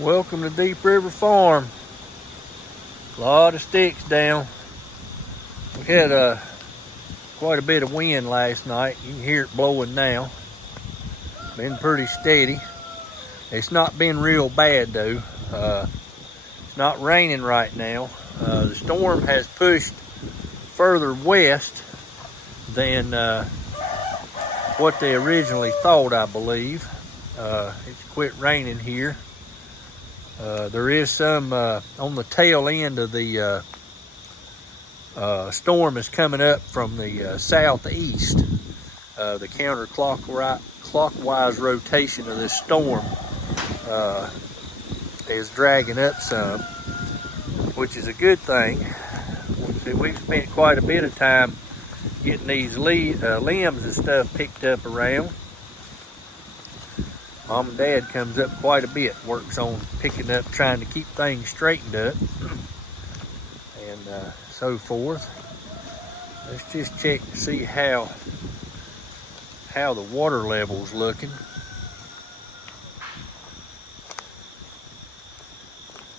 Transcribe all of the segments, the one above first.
Welcome to Deep River Farm. A lot of sticks down. We had quite a bit of wind last night. You can hear it blowing now. Been pretty steady. It's not been real bad though. It's not raining right now. The storm has pushed further west than what they originally thought, I believe. It's quit raining here. There is some on the tail end of the storm is coming up from the southeast. The counterclockwise rotation of this storm is dragging up some, which is a good thing. We've spent quite a bit of time getting these limbs and stuff picked up around. Mom and Dad comes up quite a bit, works on picking up, trying to keep things straightened up, and so forth. Let's just check to see how the water level's looking.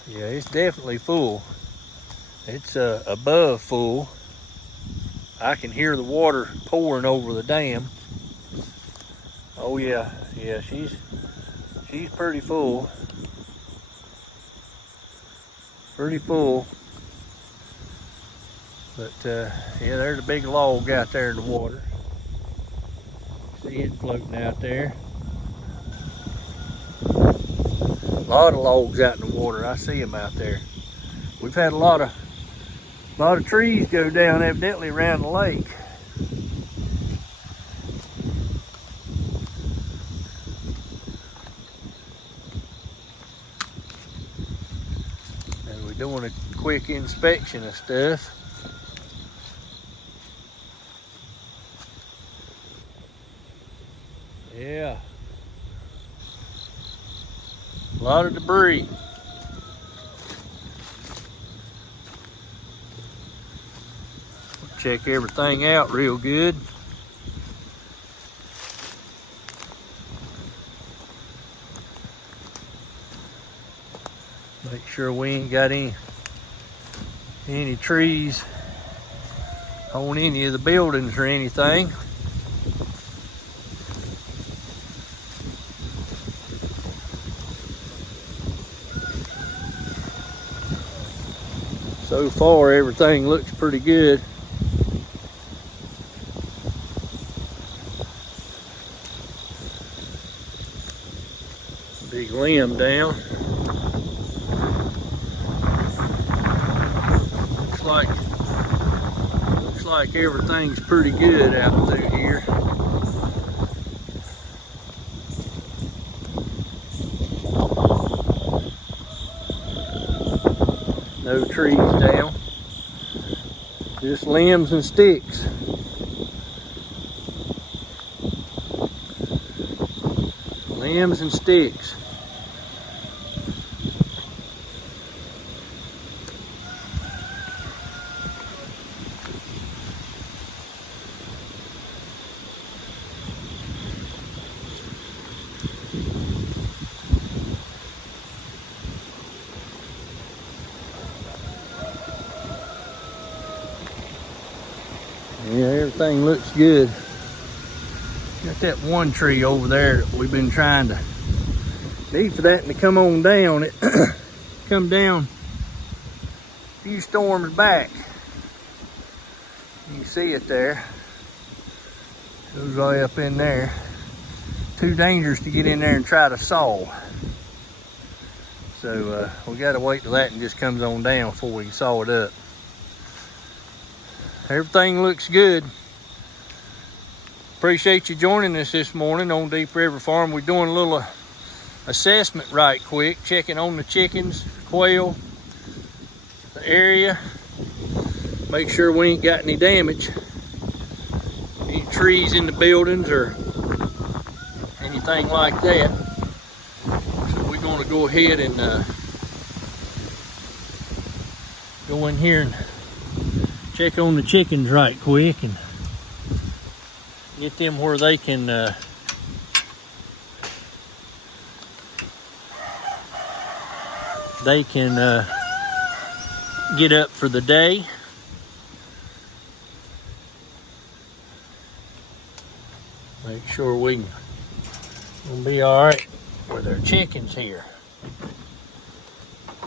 Yeah, it's definitely full. It's above full. I can hear the water pouring over the dam. Oh yeah, she's pretty full. Pretty full. But yeah, there's a big log out there in the water. See it floating out there. A lot of logs out in the water. I see them out there. We've had a lot of trees go down evidently around the lake. And we're doing a quick inspection of stuff. Yeah. A lot of debris. Check everything out real good. Make sure we ain't got any trees on any of the buildings or anything. So far, everything looks pretty good. Big limb down. Looks like everything's pretty good out through here. No trees down. Just limbs and sticks. Limbs and sticks. Yeah, everything looks good. Got that one tree over there that we've been trying to need for that to come on down. It come down a few storms back. You can see it there. Goes right up in there. Too dangerous to get in there and try to saw. So we got to wait till that and just comes on down before we can saw it up. Everything looks good. Appreciate you joining us this morning on Deep River Farm. We're doing a little assessment right quick, checking on the chickens, quail, the area. Make sure we ain't got any damage, any trees in the buildings or anything like that. So we're going to go ahead and go in here and check on the chickens right quick and get them where they can they can get up for the day. Make sure we'll be all right with our chickens here.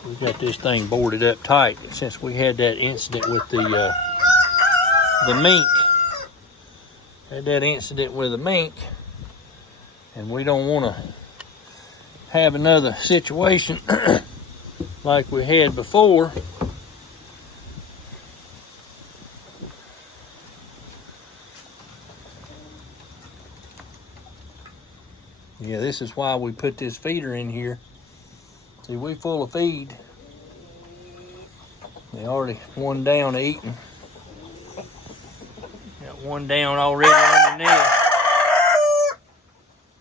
We got this thing boarded up tight since we had that incident with the mink. Had that incident with the mink, and we don't want to have another situation like we had before. Yeah, this is why we put this feeder in here. See, we full of feed. They already one down eating. Got one down already on the nest.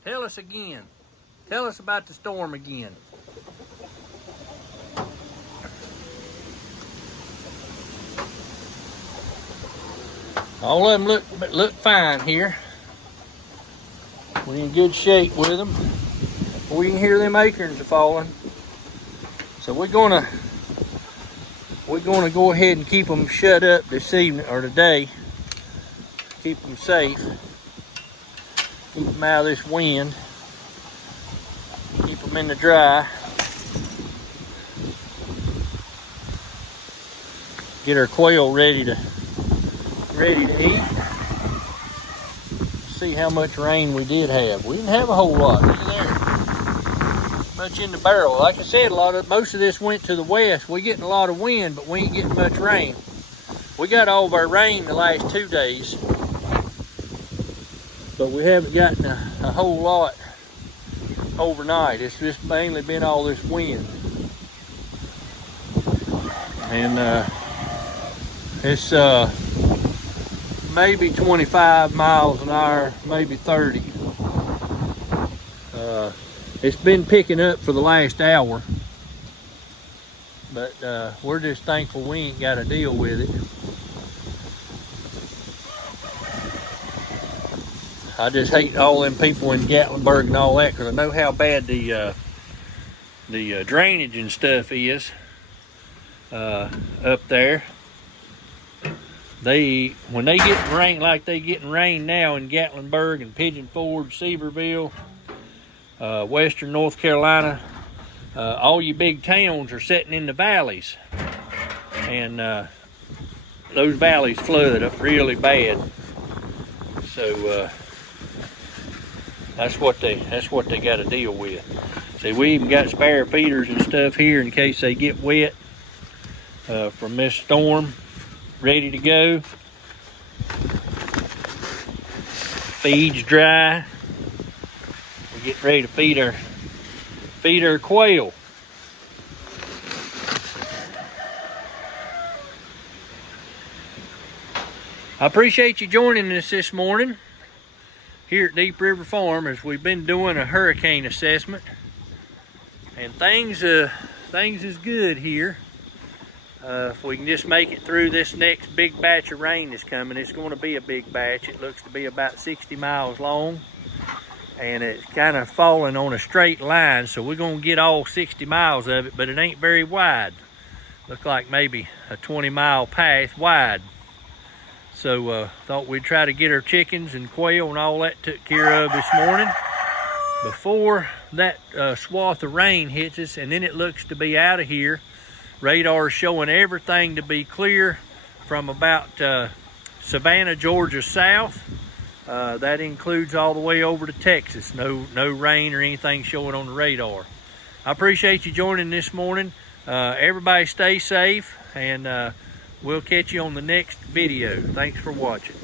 Tell us again. Tell us about the storm again. All of them look fine here. We're in good shape with them. We can hear them acorns are falling. So we're gonna go ahead and keep them shut up this evening or today. Keep them safe. Keep them out of this wind. Keep them in the dry. Get our quail ready to eat. See how much rain we did have. We didn't have a whole lot. Look at there. Much in the barrel. Like I said, most of this went to the west. We're getting a lot of wind, but we ain't getting much rain. We got all of our rain the last 2 days, but we haven't gotten a whole lot overnight. It's just mainly been all this wind. And it's maybe 25 miles an hour, maybe 30. It's been picking up for the last hour, but we're just thankful we ain't got to deal with it. I just hate all them people in Gatlinburg and all that, because I know how bad the drainage and stuff is up there. When they get rain like they getting rain now in Gatlinburg and Pigeon Forge, Seaverville, Western North Carolina, all you big towns are sitting in the valleys, and those valleys flood up really bad. So that's what they got to deal with. See, we even got spare feeders and stuff here in case they get wet from this storm. Ready to go. Feed's dry. We're getting ready to feed our quail. I appreciate you joining us this morning here at Deep River Farm, as we've been doing a hurricane assessment, and things is good here. If we can just make it through this next big batch of rain that's coming. It's going to be a big batch. It looks to be about 60 miles long, and it's kind of falling on a straight line, so we're going to get all 60 miles of it, but it ain't very wide. Look like maybe a 20-mile path wide. So thought we'd try to get our chickens and quail and all that took care of this morning before that swath of rain hits us, and then it looks to be out of here. Radar is showing everything to be clear from about Savannah, Georgia south. That includes all the way over to Texas. No rain or anything showing on the radar. I appreciate you joining this morning. Everybody stay safe, and we'll catch you on the next video. Thanks for watching.